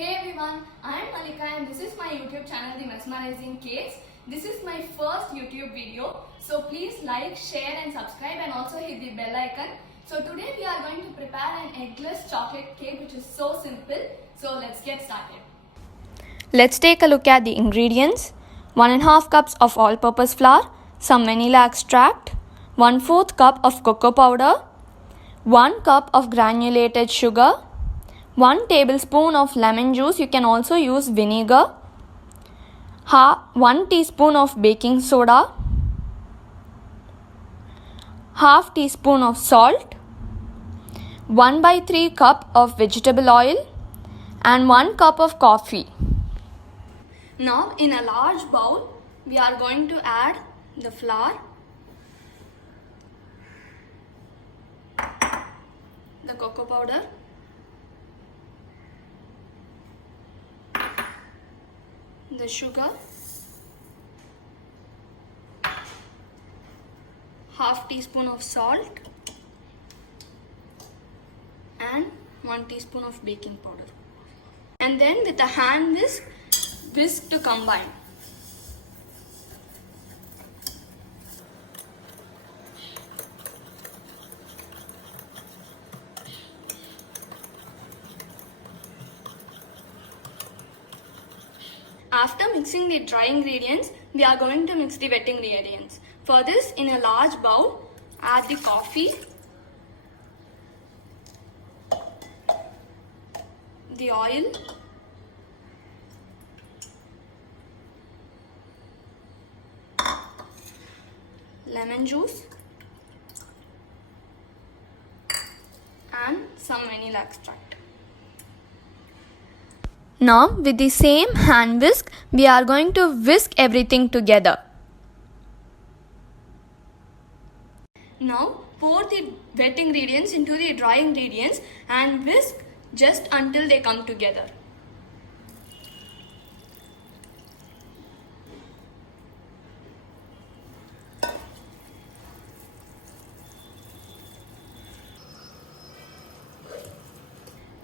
Hey everyone, I am Malika and this is my YouTube channel The Mesmerizing Cakes. This is my first YouTube video, so please like, share and subscribe and also hit the bell icon. So today we are going to prepare an eggless chocolate cake which is so simple. So let's get started. Let's take a look at the ingredients. 1.5 cups of all-purpose flour, some vanilla extract, 1/4 cup of cocoa powder, 1 cup of granulated sugar, 1 tablespoon of lemon juice, you can also use vinegar, 1 teaspoon of baking soda, half teaspoon of salt, 1/3 cup of vegetable oil and 1 cup of coffee. Now in a large bowl we are going to add the flour, the cocoa powder, the sugar, half teaspoon of salt and 1 teaspoon of baking powder, and then with a hand whisk to combine. After mixing the dry ingredients, we are going to mix the wet ingredients. For this, in a large bowl, add the coffee, the oil, lemon juice and some vanilla extract. Now with the same hand whisk, we are going to whisk everything together. Now pour the wet ingredients into the dry ingredients and whisk just until they come together.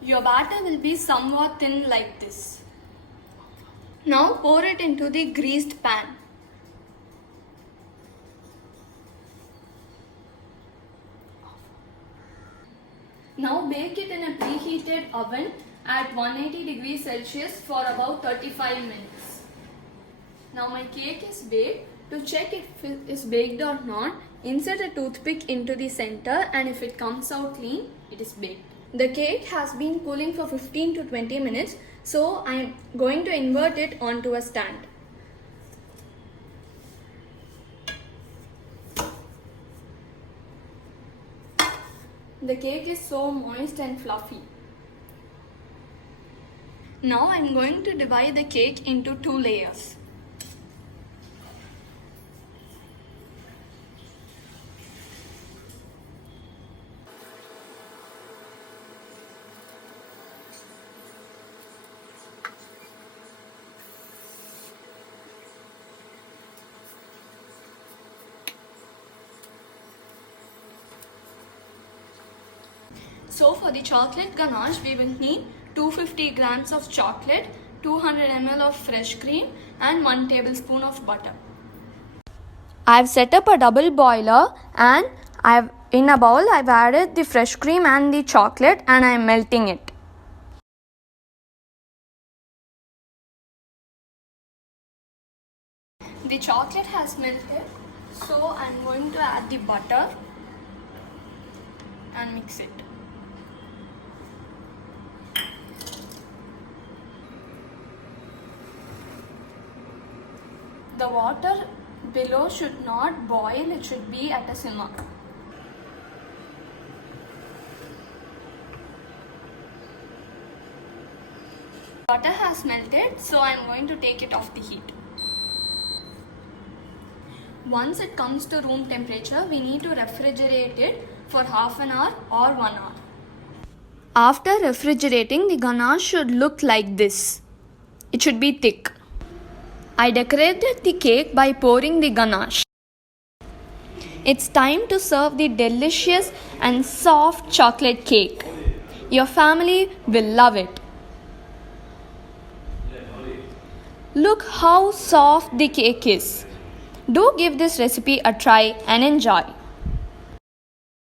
Your batter will be somewhat thin like this. Now pour it into the greased pan. Now bake it in a preheated oven at 180 degrees Celsius for about 35 minutes. Now my cake is baked. To check if it is baked or not, insert a toothpick into the center and if it comes out clean, it is baked. The cake has been cooling for 15 to 20 minutes, so I am going to invert it onto a stand. The cake is so moist and fluffy. Now I am going to divide the cake into 2 layers. So for the chocolate ganache, we will need 250 grams of chocolate, 200 ml of fresh cream and 1 tablespoon of butter. I've set up a double boiler and in a bowl I've added the fresh cream and the chocolate and I'm melting it. The chocolate has melted, so I'm going to add the butter and mix it. The water below should not boil, it should be at a simmer. Butter has melted, so I am going to take it off the heat. Once it comes to room temperature, we need to refrigerate it for half an hour or 1 hour. After refrigerating, the ganache should look like this. It should be thick. I decorated the cake by pouring the ganache. It's time to serve the delicious and soft chocolate cake. Your family will love it. Look how soft the cake is. Do give this recipe a try and enjoy.